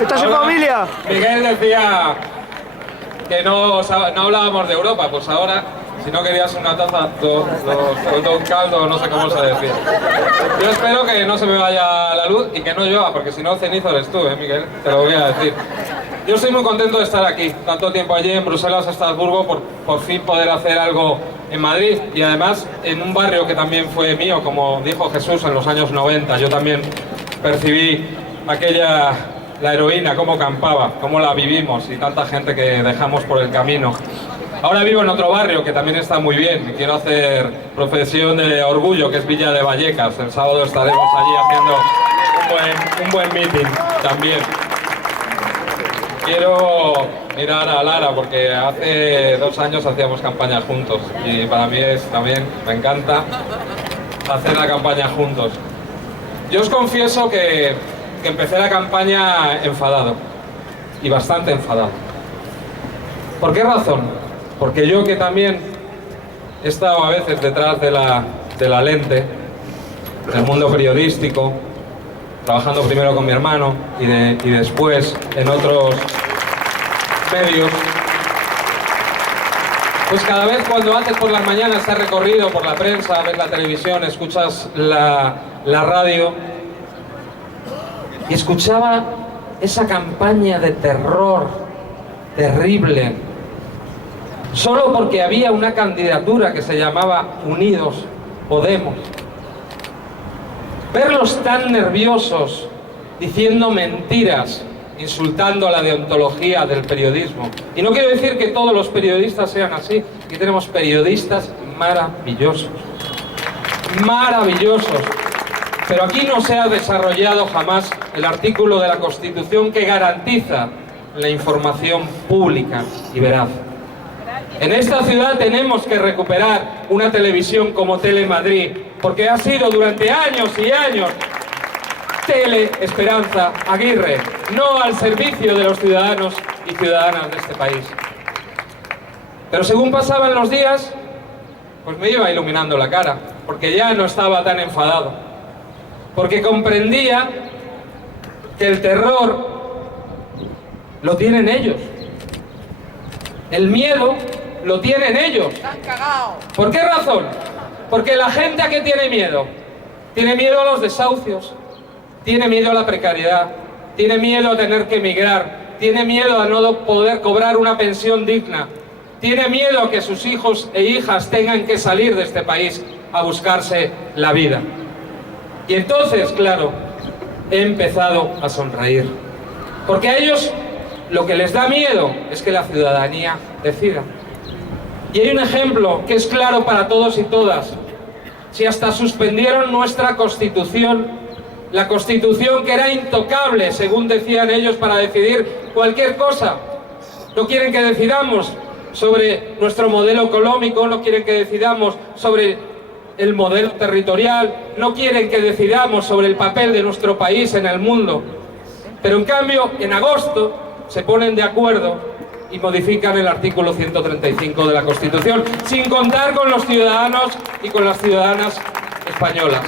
¿Estás en familia? Miguel decía que no hablábamos de Europa, pues ahora, si no querías una taza, un caldo, no sé cómo se decía. Yo espero que no se me vaya la luz y que no llueva, porque si no, cenizo eres tú, Miguel, te lo voy a decir. Yo estoy muy contento de estar aquí, tanto tiempo allí en Bruselas, Estrasburgo, por fin poder hacer algo en Madrid y además en un barrio que también fue mío, como dijo Jesús en los años 90. Yo también percibí la heroína, cómo campaba, cómo la vivimos y tanta gente que dejamos por el camino. Ahora vivo en otro barrio que también está muy bien y quiero hacer profesión de orgullo, que es Villa de Vallecas. El sábado estaremos allí haciendo un buen meeting también. Quiero mirar a Lara porque hace 2 años hacíamos campaña juntos y para mí también, me encanta hacer la campaña juntos. Yo os confieso que empecé la campaña enfadado y bastante enfadado. ¿Por qué razón? Porque yo, que también he estado a veces detrás de la lente, del mundo periodístico, trabajando primero con mi hermano y después en otros medios, pues cada vez cuando haces por las mañanas este recorrido por la prensa, ves la televisión, escuchas la radio, y escuchaba esa campaña de terror terrible, solo porque había una candidatura que se llamaba Unidos Podemos. Verlos tan nerviosos, diciendo mentiras, insultando a la deontología del periodismo. Y no quiero decir que todos los periodistas sean así. Aquí tenemos periodistas maravillosos. Maravillosos. Pero aquí no se ha desarrollado jamás el artículo de la Constitución que garantiza la información pública y veraz. En esta ciudad tenemos que recuperar una televisión como Telemadrid, porque ha sido durante años y años Tele Esperanza Aguirre, no al servicio de los ciudadanos y ciudadanas de este país. Pero según pasaban los días, pues me iba iluminando la cara, porque ya no estaba tan enfadado, porque comprendía que el terror lo tienen ellos, el miedo lo tienen ellos. ¿Por qué razón? Porque la gente, ¿a qué tiene miedo? Tiene miedo a los desahucios, tiene miedo a la precariedad, tiene miedo a tener que emigrar, tiene miedo a no poder cobrar una pensión digna, tiene miedo a que sus hijos e hijas tengan que salir de este país a buscarse la vida. Y entonces, claro, he empezado a sonreír, porque a ellos lo que les da miedo es que la ciudadanía decida. Y hay un ejemplo que es claro para todos y todas. Si hasta suspendieron nuestra Constitución, la Constitución que era intocable, según decían ellos, para decidir cualquier cosa. No quieren que decidamos sobre nuestro modelo económico, no quieren que decidamos sobre el modelo territorial, no quieren que decidamos sobre el papel de nuestro país en el mundo. Pero en cambio, en agosto se ponen de acuerdo y modifican el artículo 135 de la Constitución, sin contar con los ciudadanos y con las ciudadanas españolas.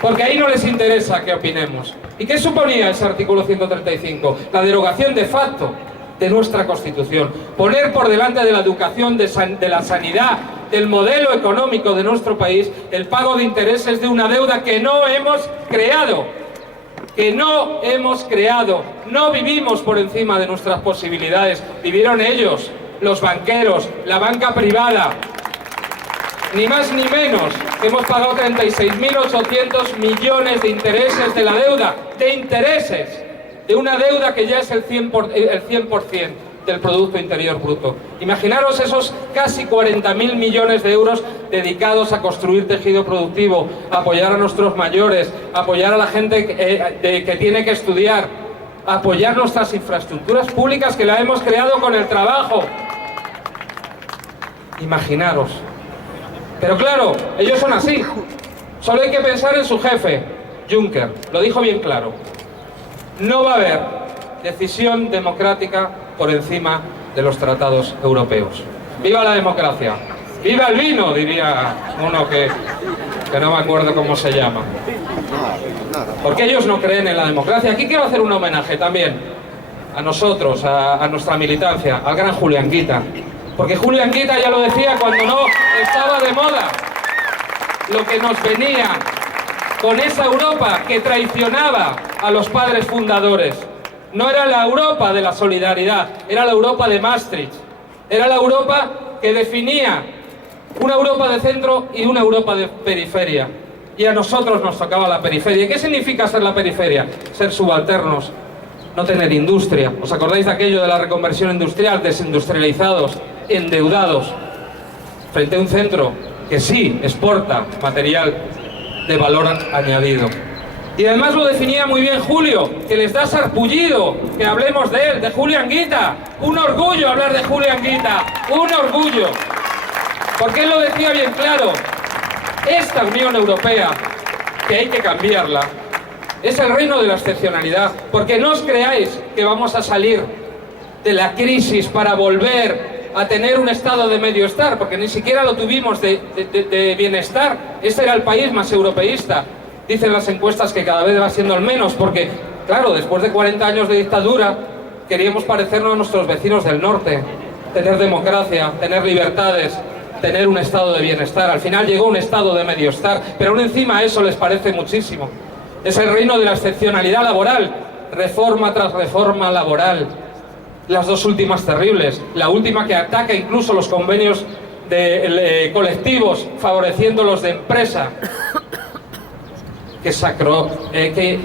Porque ahí no les interesa que opinemos. ¿Y qué suponía ese artículo 135? La derogación de facto de nuestra Constitución. Poner por delante de la educación, de la sanidad, del modelo económico de nuestro país, el pago de intereses de una deuda que no hemos creado. No vivimos por encima de nuestras posibilidades, vivieron ellos, los banqueros, la banca privada. Ni más ni menos, hemos pagado 36.800 millones de intereses de la deuda, de una deuda que ya es el 100% del Producto Interior Bruto. Imaginaros esos casi 40.000 millones de euros dedicados a construir tejido productivo, a apoyar a nuestros mayores, a apoyar a la gente que tiene que estudiar, a apoyar nuestras infraestructuras públicas que la hemos creado con el trabajo. Imaginaros. Pero claro, ellos son así. Solo hay que pensar en su jefe, Juncker. Lo dijo bien claro. No va a haber decisión democrática por encima de los tratados europeos. ¡Viva la democracia! ¡Viva el vino!, diría uno que no me acuerdo cómo se llama. Porque ellos no creen en la democracia. Aquí quiero hacer un homenaje también a nosotros, a nuestra militancia, al gran Julián Guita. Porque Julián Guita ya lo decía cuando no estaba de moda. Lo que nos venía con esa Europa que traicionaba a los padres fundadores. No era la Europa de la solidaridad, era la Europa de Maastricht. Era la Europa que definía una Europa de centro y una Europa de periferia. Y a nosotros nos tocaba la periferia. ¿Y qué significa ser la periferia? Ser subalternos, no tener industria. ¿Os acordáis de aquello de la reconversión industrial? Desindustrializados, endeudados, frente a un centro que sí exporta material de valor añadido. Y además lo definía muy bien Julio, que les da sarpullido que hablemos de él, de Julián Guita. Un orgullo hablar de Julián Guita, un orgullo. Porque él lo decía bien claro, esta Unión Europea, que hay que cambiarla, es el reino de la excepcionalidad. Porque no os creáis que vamos a salir de la crisis para volver a tener un estado de medio estar, porque ni siquiera lo tuvimos de bienestar. Este era el país más europeísta. Dicen las encuestas que cada vez va siendo el menos, porque, claro, después de 40 años de dictadura, queríamos parecernos a nuestros vecinos del norte, tener democracia, tener libertades, tener un estado de bienestar. Al final llegó un estado de medio estar, pero aún encima eso les parece muchísimo. Es el reino de la excepcionalidad laboral, reforma tras reforma laboral. Las dos últimas terribles, la última que ataca incluso los convenios de colectivos, favoreciendo los de empresa, que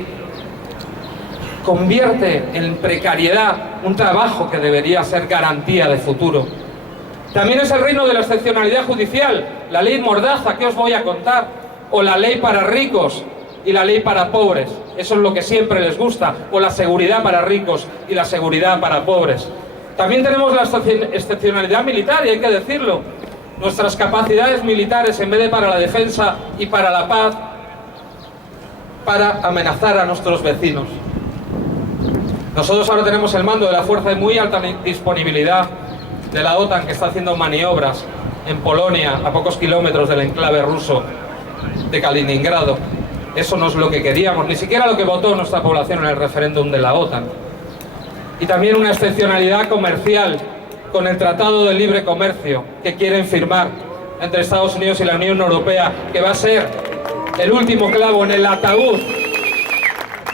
convierte en precariedad un trabajo que debería ser garantía de futuro. También es el reino de la excepcionalidad judicial, la ley Mordaza, ¿qué os voy a contar? O la ley para ricos y la ley para pobres, eso es lo que siempre les gusta, o la seguridad para ricos y la seguridad para pobres. También tenemos la excepcionalidad militar, y hay que decirlo, nuestras capacidades militares, en vez de para la defensa y para la paz, para amenazar a nuestros vecinos. Nosotros ahora tenemos el mando de la fuerza de muy alta disponibilidad de la OTAN, que está haciendo maniobras en Polonia, a pocos kilómetros del enclave ruso de Kaliningrado. Eso no es lo que queríamos, ni siquiera lo que votó nuestra población en el referéndum de la OTAN. Y también una excepcionalidad comercial con el Tratado de Libre Comercio que quieren firmar entre Estados Unidos y la Unión Europea, que va a ser el último clavo en el ataúd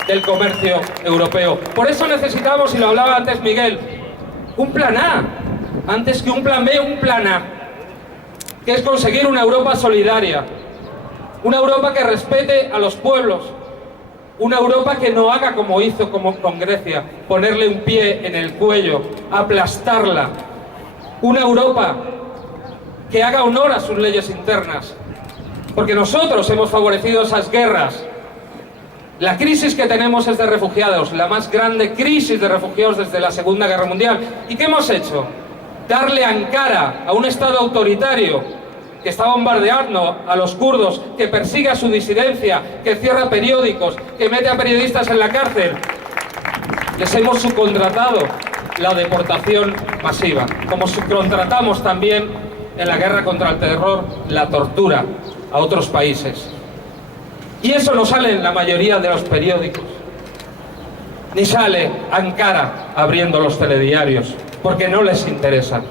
del comercio europeo. Por eso necesitamos, y lo hablaba antes Miguel, un plan A, antes que un plan B, un plan A, que es conseguir una Europa solidaria, una Europa que respete a los pueblos, una Europa que no haga como hizo con Grecia, ponerle un pie en el cuello, aplastarla, una Europa que haga honor a sus leyes internas, porque nosotros hemos favorecido esas guerras. La crisis que tenemos es de refugiados, la más grande crisis de refugiados desde la Segunda Guerra Mundial. ¿Y qué hemos hecho? Darle a Ankara, a un Estado autoritario que está bombardeando a los kurdos, que persigue a su disidencia, que cierra periódicos, que mete a periodistas en la cárcel. Les hemos subcontratado la deportación masiva, como subcontratamos también en la guerra contra el terror la tortura a otros países. Y eso no sale en la mayoría de los periódicos, ni sale Ankara abriendo los telediarios, porque no les interesa.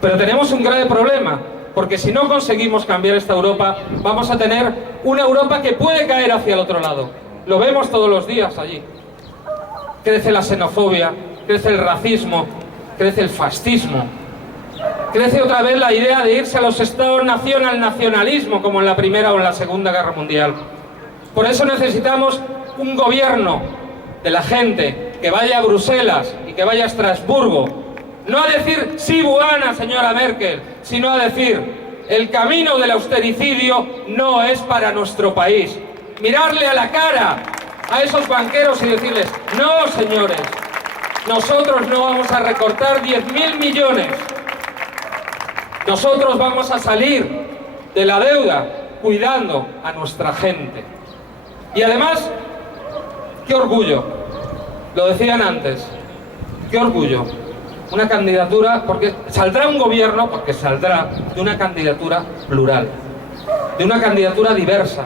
Pero tenemos un grave problema, porque si no conseguimos cambiar esta Europa, vamos a tener una Europa que puede caer hacia el otro lado. Lo vemos todos los días allí. Crece la xenofobia, crece el racismo, crece el fascismo. Crece otra vez la idea de irse a los estados-nación al nacionalismo, como en la Primera o en la Segunda Guerra Mundial. Por eso necesitamos un gobierno de la gente que vaya a Bruselas y que vaya a Estrasburgo. No a decir, sí, buena señora Merkel, sino a decir, el camino del austericidio no es para nuestro país. Mirarle a la cara a esos banqueros y decirles, no señores, nosotros no vamos a recortar 10.000 millones. Nosotros vamos a salir de la deuda cuidando a nuestra gente. Y además, qué orgullo, lo decían antes, qué orgullo. Una candidatura, porque saldrá un gobierno, porque saldrá de una candidatura plural, de una candidatura diversa,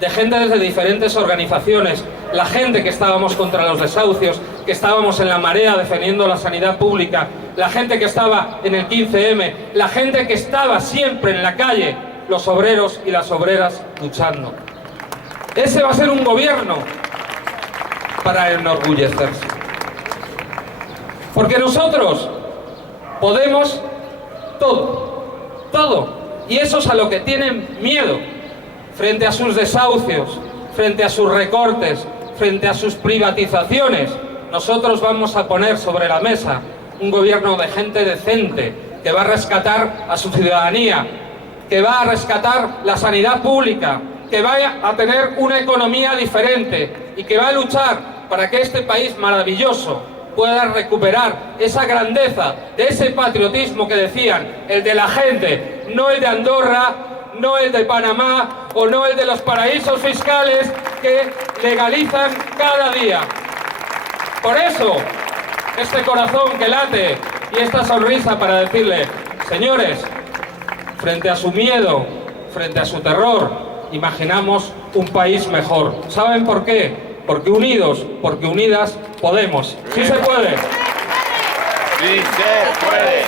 de gente desde diferentes organizaciones, la gente que estábamos contra los desahucios, que estábamos en la marea defendiendo la sanidad pública, la gente que estaba en el 15M, la gente que estaba siempre en la calle, los obreros y las obreras luchando. Ese va a ser un gobierno para enorgullecerse. Porque nosotros podemos todo, todo. Y eso es a lo que tienen miedo, frente a sus desahucios, frente a sus recortes, frente a sus privatizaciones. Nosotros vamos a poner sobre la mesa un gobierno de gente decente, que va a rescatar a su ciudadanía, que va a rescatar la sanidad pública, que va a tener una economía diferente y que va a luchar para que este país maravilloso pueda recuperar esa grandeza de ese patriotismo que decían, el de la gente, no el de Andorra, no el de Panamá o no el de los paraísos fiscales que legalizan cada día. Por eso, este corazón que late y esta sonrisa para decirle, señores, frente a su miedo, frente a su terror, imaginamos un país mejor. ¿Saben por qué? Porque unidos, porque unidas, podemos. ¡Sí se puede! ¡Sí se puede!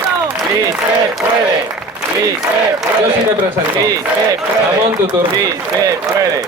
¡Sí se puede! ¡Sí se puede! Yo sí te presento. ¡Sí se puede! Ramón, tu turno. ¡Sí se puede!